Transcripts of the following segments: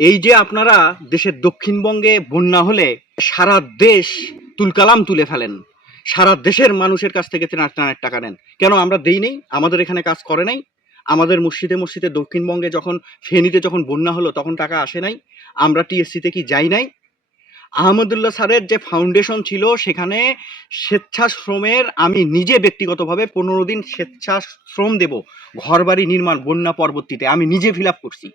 এই যে আপনারা দেশের দক্ষিণবঙ্গে বন্যা হলে সারা দেশ তুলকালাম তুলে ফেলেন, সারা দেশের মানুষের কাছ থেকে তেনার টাকা নেন। কেন আমরা দেই নেই? আমাদের এখানে কাজ করে নাই। আমাদের মসজিদে মসজিদে দক্ষিণবঙ্গে যখন, ফেনীতে যখন বন্যা হলো তখন টাকা আসে নাই। আমরা টিএসসিতে কি যাই নাই? আহমদুল্লাহ স্যারের যে ফাউন্ডেশন ছিল সেখানে স্বেচ্ছাশ্রমের আমি নিজে ব্যক্তিগতভাবে পনেরো দিন স্বেচ্ছাশ্রম দেব। ঘরবাড়ি নির্মাণ, বন্যা পরবর্তীতে আমি নিজে ফিল করছি।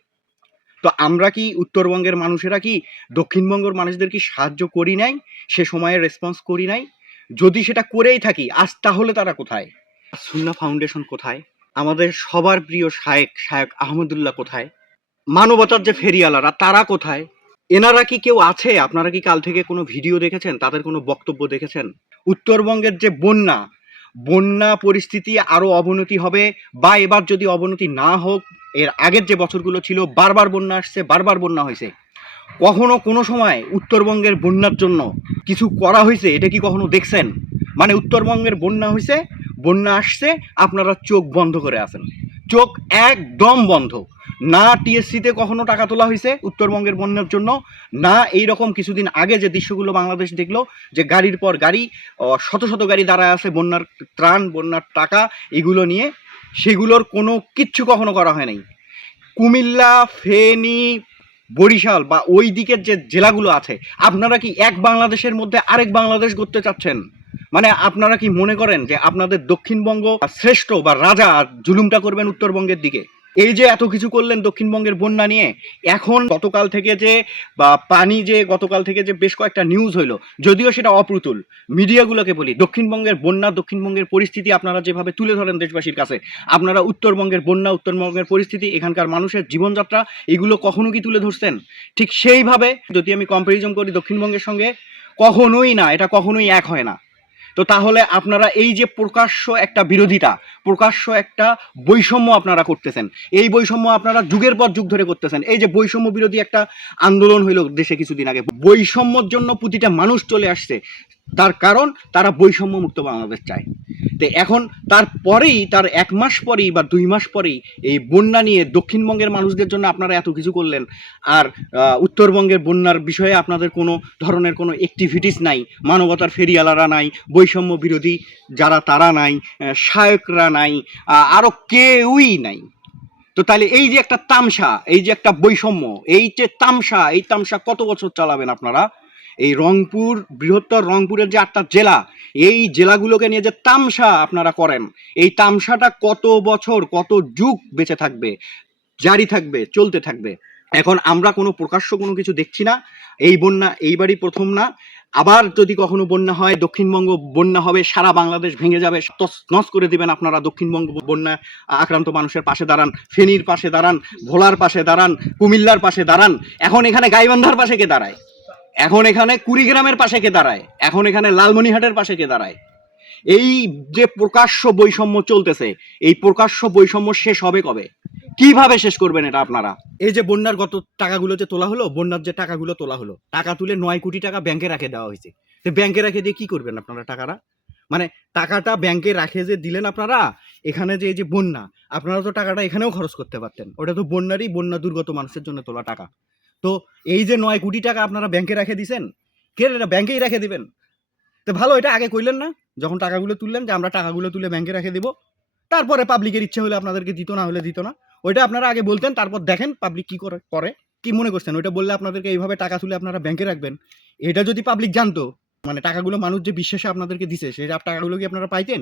তো আমরা কি উত্তরবঙ্গের মানুষেরা কি দক্ষিণবঙ্গের মানুষদের কি সাহায্য করি নাই? সে সময়ে রেসপন্স করি নাই? যদি সেটা করেই থাকি, আজ তাহলে তারা কোথায়? সুন্না ফাউন্ডেশন কোথায়? আমাদের সবার প্রিয় শায়েক শায়েক আহমদুল্লাহ কোথায়? মানবতার যে ফেরিয়ালারা তারা কোথায়? এনারা কি কেউ আছে? আপনারা কি কাল থেকে কোনো ভিডিও দেখেছেন? তাদের কোনো বক্তব্য দেখেছেন? উত্তরবঙ্গের যে বন্যা বন্যা পরিস্থিতি আরও অবনতি হবে বা এবার যদি অবনতি না হোক এর আগের যে বছরগুলো ছিল, বারবার বন্যা আসছে, বারবার বন্যা হয়েছে। কখনো কোনো সময় উত্তরবঙ্গের বন্যার জন্য কিছু করা হয়েছে, এটা কি কখনো দেখছেন? মানে উত্তরবঙ্গের বন্যা হয়েছে, বন্যা আসছে, আপনারা চোখ বন্ধ করে আছেন। চোখ একদম বন্ধ। না টিএসসিতে কখনো টাকা তোলা হয়েছে উত্তরবঙ্গের বন্যার জন্য, না এই রকম কিছুদিন আগে যে দৃশ্যগুলো বাংলাদেশ দেখল, যে গাড়ির পর গাড়ি শত শত গাড়ি দাঁড়ায় আছে, বন্যার ত্রাণ, বন্যার টাকা, এগুলো নিয়ে সেগুলোর কোনো কিচ্ছু কখনো করা হয় নাই। কুমিল্লা, ফেনি, বরিশাল বা ওই দিকের যে জেলাগুলো আছে, আপনারা কি এক বাংলাদেশের মধ্যে আরেক বাংলাদেশ করতে চাচ্ছেন? মানে আপনারা কি মনে করেন যে আপনাদের দক্ষিণবঙ্গ শ্রেষ্ঠ বা রাজা জুলুমটা করবেন উত্তরবঙ্গের দিকে? এই যে এত কিছু করলেন দক্ষিণবঙ্গের বন্যা নিয়ে, এখন গতকাল থেকে যে, বা পানি যে গতকাল থেকে যে বেশ কয়েকটা নিউজ হইল, যদিও সেটা অপ্রতুল, মিডিয়াগুলোকে বলি, দক্ষিণবঙ্গের বন্যা, দক্ষিণবঙ্গের পরিস্থিতি আপনারা যেভাবে তুলে ধরেন দেশবাসীর কাছে, আপনারা উত্তরবঙ্গের বন্যা, উত্তরবঙ্গের পরিস্থিতি, এখানকার মানুষের জীবনযাত্রা, এগুলো কখনো কি তুলে ধরছেন? ঠিক সেইভাবে যদি আমি কম্পারিজন করি দক্ষিণবঙ্গের সঙ্গে, কখনোই না, এটা কখনোই এক হয় না। তো তাহলে আপনারা এই যে প্রকাশ্য একটা বিরোধিতা, প্রকাশ্য একটা বৈষম্য আপনারা করতেছেন, এই বৈষম্য আপনারা যুগের পর যুগ ধরে করতেছেন, এই যে বৈষম্য বিরোধী একটা আন্দোলন হইল দেশে কিছুদিন আগে, বৈষম্যর জন্য প্রতিটা মানুষ চলে আসছে তার কারণ তারা বৈষম্য মুক্ত বাংলাদেশ চায়। তো এখন তারপরেই তার এক মাস পরেই বা দুই মাস পরেই এই বন্যা নিয়ে দক্ষিণবঙ্গের মানুষদের জন্য আপনারা এত কিছু করলেন। আর উত্তরবঙ্গের বন্যার বিষয়ে আপনাদের কোনো ধরনের কোনো অ্যাক্টিভিটিস নাই মানবতার ফেরিয়ালারা নাই বৈষম্য বিরোধী যারা তারা নাই আহ, শায়করা নাই আহ, আরও কেউই নাই। তো তাহলে এই যে একটা তামসা এই যে একটা বৈষম্য এই যে তামসা এই তামসা কত বছর চালাবেন আপনারা? এই রংপুর, বৃহত্তর রংপুরের যে আটটা জেলা, এই জেলাগুলোকে নিয়ে যে তামসা আপনারা করেন, এই তামসাটা কত বছর, কত যুগ বেঁচে থাকবে, জারি থাকবে, চলতে থাকবে? এখন আমরা কোনো প্রকাশ্য কোনো কিছু দেখছি না, এই বন্যা এইবারই প্রথম না। আবার যদি কখনো বন্যা হয়, দক্ষিণবঙ্গ বন্যা হবে, সারা বাংলাদেশ ভেঙে যাবে নস করে দিবেন আপনারা দক্ষিণবঙ্গ বন্যা আক্রান্ত মানুষের পাশে দাঁড়ান, ফেনীর পাশে দাঁড়ান, ভোলার পাশে দাঁড়ান, কুমিল্লার পাশে দাঁড়ান। এখন এখানে গাইবান্ধার পাশে কে দাঁড়ায়? এখন এখানে কুড়িগ্রামের পাশে কে দাঁড়ায়? এখন এখানে লালমনিহাটের পাশে কে দাঁড়ায়? এই যে প্রকাশ্য বৈষম্য চলতেছে, এই প্রকাশ্য বৈষম্য শেষ হবে কবে? কীভাবে শেষ করবেন এটা আপনারা? এই যে বন্যার গত টাকাগুলো যে তোলা হলো, বন্যার যে টাকাগুলো তোলা হলো, টাকা তুলে নয় কোটি টাকা ব্যাংকে রাখে দেওয়া হয়েছে। তো ব্যাংকে রাখে দিয়ে কি করবেন আপনারা টাকাটা? মানে টাকাটা ব্যাংকে রাখে যে দিলেন আপনারা, এখানে যে এই যে বন্যা, আপনারা তো টাকাটা এখানেও খরচ করতে পারতেন। ওটা তো বন্যারই বন্যা দুর্গত মানুষের জন্য তোলা টাকা। তো এই যে নয় কোটি টাকা আপনারা ব্যাংকে রেখে দিছেন, কে এটা ব্যাংকেই রেখে দিবেন? তো ভালো, এটা আগে কইলেন না, যখন টাকাগুলো তুললেন যে আমরা টাকাগুলো তুলে ব্যাংকে রেখে দিব, তারপরে পাবলিকের ইচ্ছে হলে আপনাদেরকে দিত না হলে দিত না। ওইটা আপনারা আগে বলতেন, তারপর দেখেন পাবলিক কি করে করে, কি মনে করছেন? ওইটা বললে আপনাদেরকে এইভাবে টাকা তুলে আপনারা ব্যাংকে রাখবেন। এটা যদি পাবলিক জানতো মানে টাকাগুলো মানুষ যে বিশ্বাসে আপনাদেরকে দিছে, সেই টাকাগুলো কি আপনারা পাইতেন?